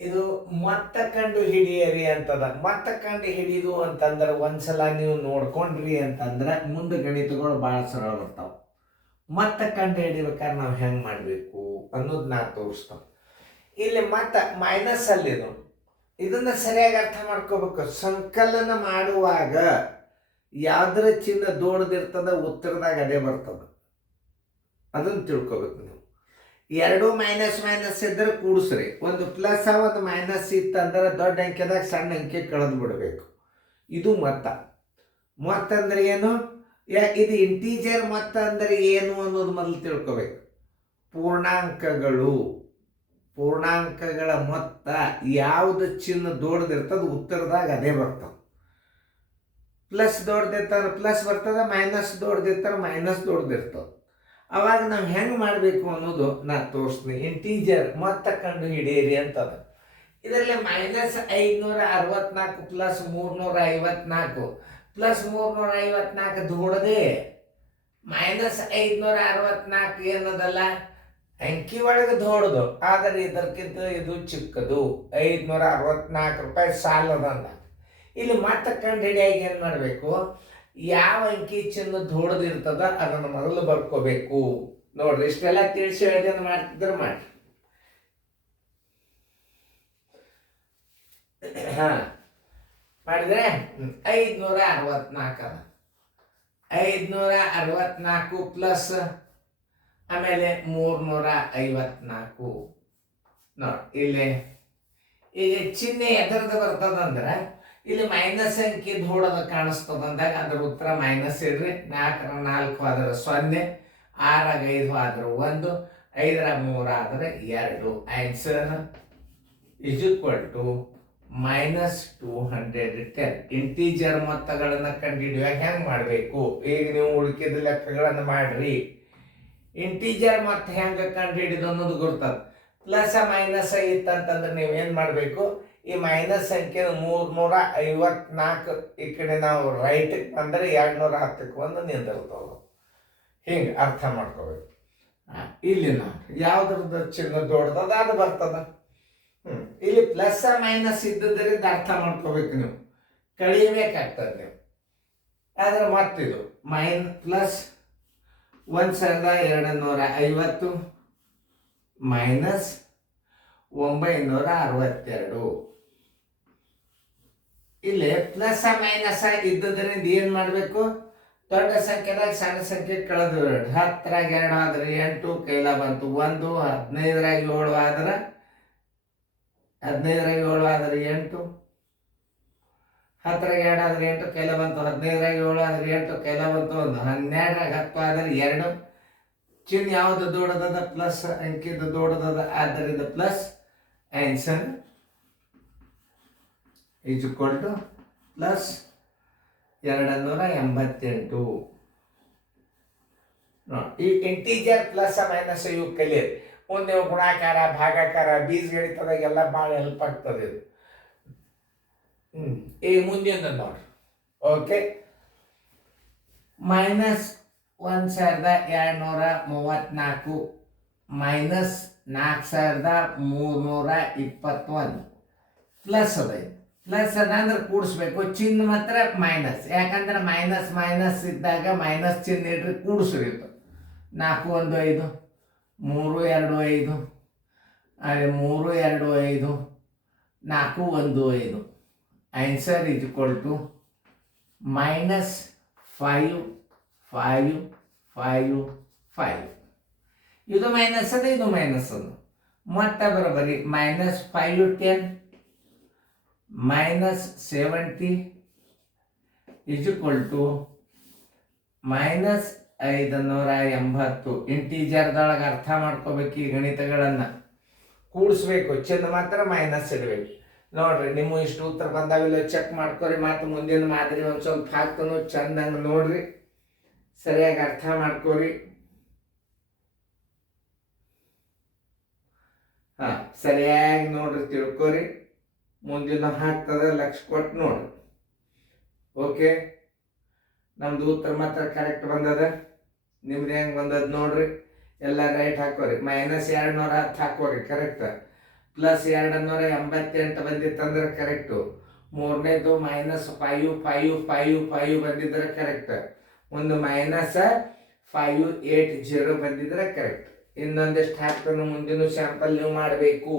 ಇದು ಮೊತ್ತ ಕಂಡು ಹಿಡಿಯರಿ ಅಂತದ. ಮೊತ್ತ ಕಂಡು ಹಿಡಿದು ಅಂತಂದ್ರೆ ಒಂದ್ಸಲ ನೀವು ನೋಡ್ಕೊಂಡ್ರಿ ಅಂತಂದ್ರೆ ಮುಂದೆ ಗಣಿತಗಳು ಭಾಳ ಸರಳ ಬರ್ತಾವ. ಮೊತ್ತ ಕಂಡು ಹಿಡಿಬೇಕಾದ್ರೆ ನಾವು ಹೆಂಗೆ ಮಾಡಬೇಕು ಅನ್ನೋದು ನಾ ತೋರಿಸ್ತಾವ. ಇಲ್ಲಿ ಮತ್ತ ಮೈನಸ್ ಅಲ್ಲಿದು ಇದನ್ನ ಸರಿಯಾಗಿ ಅರ್ಥ ಮಾಡ್ಕೋಬೇಕು. ಸಂಕಲನ ಮಾಡುವಾಗ ಯಾವ್ದ್ರ ಚಿಹ್ನ ದೊಡ್ಡದಿರ್ತದ ಉತ್ತರದಾಗ ಅದೇ ಬರ್ತದ, ಅದನ್ನು ತಿಳ್ಕೊಬೇಕು ನೀವು. ಎರಡು ಮೈನಸ್ ಮೈನಸ್ ಇದ್ರೆ ಕೂಡಿಸ್ರಿ, ಒಂದು ಪ್ಲಸ್ ಒಂದು ಮೈನಸ್ ಇತ್ತಂದ್ರೆ ದೊಡ್ಡ ಅಂಕೆದಾಗ ಸಣ್ಣ ಅಂಕೆ ಕಳೆದು ಬಿಡಬೇಕು. ಇದು ಮೊತ್ತ. ಮೊತ್ತ ಅಂದ್ರೆ ಏನು? ಇದು ಇಂಟೀಜರ್ ಮೊತ್ತ ಅಂದ್ರೆ ಏನು ಅನ್ನೋದು ಮೊದಲು ತಿಳ್ಕೊಬೇಕು. ಪೂರ್ಣಾಂಕಗಳ ಮೊತ್ತ ಯಾವ್ದು ಚಿಹ್ನ ದೊಡ್ಡದಿರ್ತದ ಉತ್ತರದಾಗ ಅದೇ ಬರ್ತದೆ. ಪ್ಲಸ್ ದೊಡ್ಡದಿರ್ತಾರೆ ಪ್ಲಸ್ ಬರ್ತದೆ, ಮೈನಸ್ ದೊಡ್ಡದಿರ್ತಾರೆ ಮೈನಸ್ ದೊಡ್ಡದಿರ್ತದೆ. ಅವಾಗ ನಾವು ಹೆಂಗೆ ಮಾಡಬೇಕು ಅನ್ನೋದು ನಾನು ತೋರಿಸ್ತೀನಿ. ಇಂಟೀಜರ್ ಮೊತ್ತ ಕಂಡು ಹಿಡಿಯಿರಿ ಅಂತದ. ಇದರಲ್ಲಿ -564 ಪ್ಲಸ್ 354 ಪ್ಲಸ್ 354 ದೊಡ್ಡದೇ, -564 ಏನದಲ್ಲ ಅಂಕಿ ಒಳಗೆ ದೊಡ್ಡದು, ಆದರೆ ಇದಕ್ಕಿಂತ ಇದು ಚಿಕ್ಕದು. 564 ರೂಪಾಯಿ ಸಾಲದಂದ. ಇಲ್ಲಿ ಮತ್ತೆ ಕಂಡು ಹಿಡಿಯಾಗಿ ಏನು ಮಾಡಬೇಕು? ಯಾವ ಅಂಕಿ ಚಿಹ್ನ ದೊಡ್ಡದಿರ್ತದ ಅದನ್ನು ಮೊದಲು ಬರ್ಕೋಬೇಕು. ನೋಡ್ರಿ, ಇಷ್ಟೆಲ್ಲ ತಿಳಿಸಿ ಹೇಳಿದ್ರೆ ಮಾಡ್ತಿದ್ರೆ ಮಾಡಿ. ಮಾಡಿದ್ರೆ 564 ಅದ. 564 ಪ್ಲಸ್ ಆಮೇಲೆ 354. ನೋಡಿ ಇಲ್ಲಿ ಈಗ ಚಿಹ್ನೆ ಎದರದ ಬರ್ತದಂದ್ರೆ ಇಲ್ಲಿ ಮೈನಸ್ ಅಂಕಿ ದೊಡ್ಡದ ಕಾಣಿಸ್ತದ ಅಂದಾಗ ಅದ್ರ ಉತ್ತರ ಮೈನಸ್ ಇಡ್ರಿ. 4 4 ಆದ್ರೆ 0, 6 5 ಆದ್ರೆ 1, 5 3 ಆದ್ರೆ 2. Answer is equal to -210. Integer ಮೊತ್ತಗಳನ್ನ ಕಂಡುಹಿಡಿಯುವಾಗ ಹೆಂಗೆ ಮಾಡಬೇಕು? ಈಗ ನೀವು ಉಳಿಕೆದ ಲೆಕ್ಕಗಳನ್ನು ಮಾಡ್ರಿ. ಇಂಟೀಜರ್ ಮೊತ್ತ ಹೆಂಗೆ ಕಂಡುಹಿಡಿದು ಅನ್ನೋದು ಗುರ್ತದ. ಪ್ಲಸ್ ಮೈನಸ್ ಇತ್ತಂತಂದ್ರೆ ನೀವೇನು ಮಾಡಬೇಕು? ಈ ಮೈನಸ್ ಸಂಖ್ಯೆ 354 ಈ ಕಡೆ ನಾವು ರೈಟಿಗೆ ಬಂದರೆ 210ಕ್ಕೆ ಒಂದು ನಿಂದಿರ್ತವೆ. ಹಿಂಗೆ ಅರ್ಥ ಮಾಡ್ಕೋಬೇಕು. ಇಲ್ಲಿ ನಾವು ಯಾವ್ದ್ರದ್ದು ಚಿಹ್ನ ದೊಡ್ಡದ ಅದು ಬರ್ತದ. ಇಲ್ಲಿ ಪ್ಲಸ್ ಮೈನಸ್ ಇದ್ದದರಿಂದ ಅರ್ಥ ಮಾಡ್ಕೋಬೇಕು. ನೀವು ಕಳಿಬೇಕಾಗ್ತದೆ ನೀವು. ಆದ್ರೆ ಮತ್ತಿದು ಪ್ಲಸ್ 1250 ಮೈನಸ್ 962. ಇಲ್ಲಿ ಪ್ಲಸ್ ಮೈನಸ್ ಇದ್ದದ್ರಿಂದ ಏನ್ ಮಾಡಬೇಕು? ದೊಡ್ಡ ಸಂಖ್ಯೆದಾಗ ಸಣ್ಣ ಸಂಖ್ಯೆ ಕಳೆದು 10ರಾಗ 2 ಆದ್ರೆ 8, ಕೈಲ ಬಂತು 1. 15ರಾಗ 7 ಆದ್ರೆ 8, 10ರಾಗ 2 ಆದ್ರೆ 8, ಕೈಲ ಬಂತು 15ರಾಗ 7 ಆದ್ರೆ 8, ಕೈಲ ಬಂತು 1. 12ರಾಗ 10 ಆದ್ರೆ 2. ಚಿಹ್ನೆ ಯಾವುದು ದೊಡ್ಡದ? ಪ್ಲಸ್ ಅಂಕಿದು ದೊಡ್ಡದ, ಆದ್ದರಿಂದ plus. Answer is equal to plus 288. ಈ ಇಂಟೀಜರ್ ಪ್ಲಸ್ ಮೈನಸ್ ಇವು ಕಲಿಯಿರಿ. ಮುಂದೆ ಗುಣಾಕಾರ, ಭಾಗಾಕಾರ, ಬೀಜಗಣಿತದಾಗೆಲ್ಲ ಭಾಳ ಹೆಲ್ಪ್ ಆಗ್ತದೆ ಇದು. ಈ ಮುಂದಿನ ನೋಡ್ರಿ. ಓಕೆ, -1234 ಮೈನಸ್ 4321 ಪ್ಲಸ್ ಅದ. ಪ್ಲಸ್ ಅದ ಅಂದ್ರೆ ಕೂಡಿಸ್ಬೇಕು. ಚಿಹ್ನೆ ಮಾತ್ರ ಮೈನಸ್, ಯಾಕಂದ್ರೆ ಮೈನಸ್ ಮೈನಸ್ ಇದ್ದಾಗ ಮೈನಸ್ ಚಿಹ್ನೆ ಇಡ್ರಿ, ಕೂಡಿಸ್ರಿ. 4 1 5, 3 2 5, 3 2 5, 4 1 5. Answer is equal to -5 5 5 5. ಇದು ಮೈನಸ್ ಅದ, ಇದು ಮೈನಸ್ ಅದ. ಮೊತ್ತ ಬರೋಬರಿ -510 -70 ಈಸ್ ಈಕ್ವಲ್ ಟು -580. ಇಂಟೀಜರ್ದೊಳಗೆ ಅರ್ಥ ಮಾಡ್ಕೋಬೇಕು. ಈ ಗಣಿತಗಳನ್ನು ಕೂಡಿಸ್ಬೇಕು, ಚಿಹ್ನ ಮಾತ್ರ ಮೈನಸ್ ಇಡಬೇಕು. ನೋಡ್ರಿ, ನಿಮ್ಮ ಇಷ್ಟು ಉತ್ತರ ಬಂದಾವಿಲ್ಲ ಚೆಕ್ ಮಾಡ್ಕೊರಿ. ಮತ್ತು ಮುಂದಿನ ಮಾದರಿ ಒಂದು ಸ್ವಲ್ಪ ಹಾಕ್ತಾನು, ಚಂದಂಗೆ ನೋಡ್ರಿ, ಸರಿಯಾಗಿ ಅರ್ಥ ಮಾಡ್ಕೋರಿ. ಸರಿಯಾಗಿ ನೋಡ್ರಿ, ತಿಳ್ಕೊರಿ. ಮುಂದಿನ ಹಾಕ್ತದ ಲಕ್ಷ ಕೊಟ್ಟು ನೋಡ್ರಿ. ಓಕೆ, ನಮ್ದು ಉತ್ತರ ಮಾತ್ರ ಕರೆಕ್ಟ್ ಬಂದದ. ನಿಮ್ದು ಹೆಂಗೆ ಬಂದದ ನೋಡ್ರಿ. ಎಲ್ಲ ರೈಟ್ ಹಾಕೋರಿ. -210 ಹಾಕೋರಿ, ಕರೆಕ್ಟ್. ಪ್ಲಸ್ 288 ಬಂದಿತ್ತಂದ್ರೆ ಕರೆಕ್ಟು. ಮೂರನೇದು -55555 ಬಂದಿದ್ರೆ ಕರೆಕ್ಟ್. ಒಂದು -580 ಬಂದಿದ್ರೆ ಕರೆಕ್ಟ್. ಇನ್ನೊಂದಿಷ್ಟು ಹಾಕ್ತಾನೆ ಮುಂದಿನ ಸ್ಯಾಂಪಲ್ ನೀವು ಮಾಡಬೇಕು.